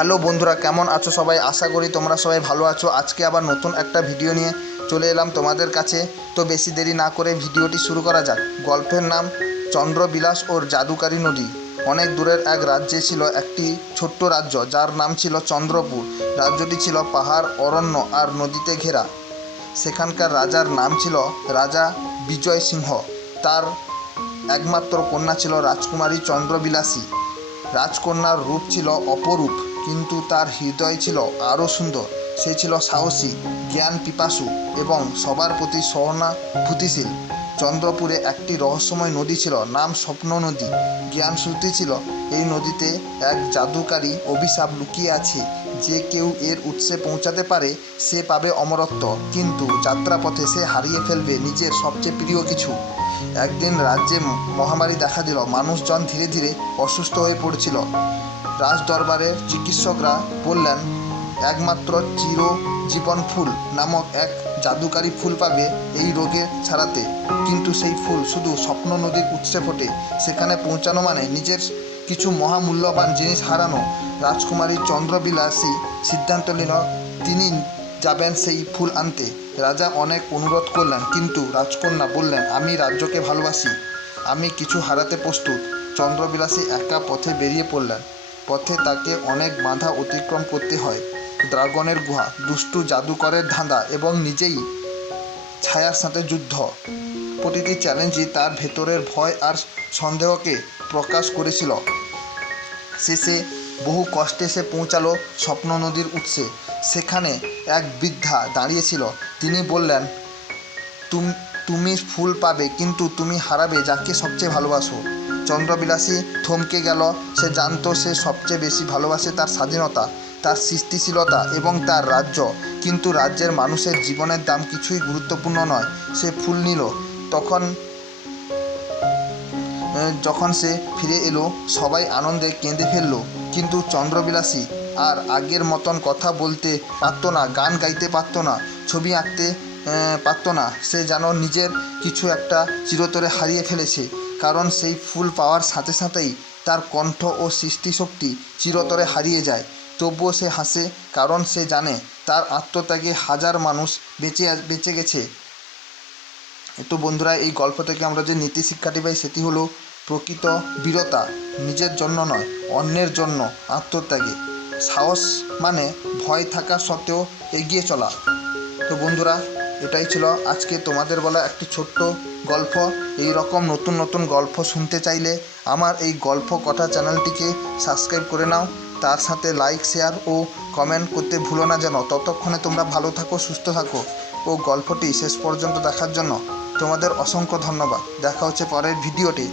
Hello বন্ধুরা, কেমন আছো সবাই? আশা করি তোমরা সবাই ভালো আছো। আজকে আবার নতুন একটা ভিডিও নিয়ে চলে এলাম তোমাদের কাছে। তো বেশি দেরি না করে ভিডিওটি শুরু করা যাক। গল্পের নাম চন্দ্রবিলাস ওর জাদুকারী নদী। অনেক দূরের এক রাজ্যে ছিল একটি ছোট্ট রাজ্য, যার নাম ছিল চন্দ্রপুর। রাজ্যটি ছিল পাহাড়, অরণ্য আর নদীতে ঘেরা। সেখানকার রাজার নাম ছিল রাজা বিজয় সিংহ। তার একমাত্র কন্যা ছিল রাজকুমারী চন্দ্রবিলাসী। রাজকন্যার রূপ ছিল অপরূপ। কিন্তু তার হৃদয় ছিল আরও সুন্দর। সে ছিল সাহসী, জ্ঞান পিপাসু এবং সবার প্রতি সহানুভূতিশীল চন্দ্রপুরে একটি রহস্যময় নদী ছিল, নাম স্বপ্ন নদী। জ্ঞান শ্রুতি ছিল, এই নদীতে এক জাদুকারী অভিশাপ লুকিয়ে আছে। যে কেউ এর উৎসে পৌঁছাতে পারে, সে পাবে অমরত্ব। কিন্তু যাত্রাপথে সে হারিয়ে ফেলবে নিজের সবচেয়ে প্রিয় কিছু। একদিন রাজ্যে মহামারী দেখা দিল। মানুষজন ধীরে ধীরে অসুস্থ হয়ে পড়ছিল। রাজ দরবারের চিকিৎসকরা বললেন, একমাত্র চির জীবন ফুল নামক এক জাদুকারী ফুল পাবে এই রোগে ছাড়াতে। কিন্তু সেই ফুল শুধু স্বপ্ন নদীর উৎসে ফোটে। সেখানে পৌঁছানো মানে নিজের কিছু মহামূল্যবান জিনিস হারানো। রাজকুমারী চন্দ্রবিলাসী সিদ্ধান্ত নিল, তিনি যাবেন সেই ফুল আনতে। রাজা অনেক অনুরোধ করলেন, কিন্তু রাজকন্যা বললেন, আমি রাজ্যকে ভালোবাসি। আমি কিছু হারাতে প্রস্তুত। চন্দ্রবিলাসী একা পথে বেরিয়ে পড়লেন। পথে তাকে অনেক বাধা অতিক্রম করতে হয়। ড্রাগনের গুহা, দুষ্টু জাদুকরের ধাঁধা এবং নিজেই ছায়ার সাথে যুদ্ধ। প্রতিটি চ্যালেঞ্জই তার ভেতরের ভয় আর সন্দেহকে প্রকাশ করেছিল। শেষে বহু কষ্টে সে পৌঁছালো স্বপ্ন নদীর উৎসে। সেখানে এক বৃদ্ধা দাঁড়িয়েছিল। তিনি বললেন, তুম, তুমি ফুল পাবে, কিন্তু তুমি হারাবে যাকে সবচেয়ে ভালোবাসো। চন্দ্রবিলাসী থমকে গেল। সে জানতো সে সবচেয়ে বেশি ভালোবাসে তার স্বাধীনতা, তার সৃষ্টিশীলতা এবং তার রাজ্য। কিন্তু রাজ্যের মানুষের জীবনের দাম কিছুই গুরুত্বপূর্ণ নয়। সে ফুল নিল। তখন যখন সে ফিরে এলো, সবাই আনন্দে কেঁদে ফেলল। কিন্তু চন্দ্রবিলাসী আর আগের মতন কথা বলতে পারতো না, গান গাইতে পারতো না, ছবি আঁকতে পারতো না। সে যেন নিজের কিছু একটা চিরতরে হারিয়ে ফেলেছে। কারণ সেই ফুল পাওয়ার সাথে সাথেই তার কণ্ঠ ও সৃষ্টিশক্তি চিরতরে হারিয়ে যায়। তবুও সে হাসে, কারণ সে জানে তার আত্মত্যাগে হাজার মানুষ বেঁচে বেঁচে গেছে। তো বন্ধুরা, এই গল্প থেকে আমরা যে নীতি শিক্ষাটি পাই সেটি হলো প্রকৃত বীরতা নিজের জন্য নয়, অন্যের জন্য আত্মত্যাগে। সাহস মানে ভয় থাকা সত্ত্বেও এগিয়ে চলা। তো বন্ধুরা এটাই ছিল আজকে তোমাদের বলা একটি ছোট্ট গল্প। এই রকম নতুন নতুন গল্প শুনতে চাইলে আমার এই গল্প কথা চ্যানেলটিকে সাবস্ক্রাইব করে নাও। তার সাথে লাইক, শেয়ার ও কমেন্ট করতে ভুলো না যেন। ততক্ষণে তোমরা ভালো থাকো, সুস্থ থাকো ও গল্পটি শেষ পর্যন্ত দেখার জন্য তোমাদের অসংখ্য ধন্যবাদ। দেখা হচ্ছে পরের ভিডিওটি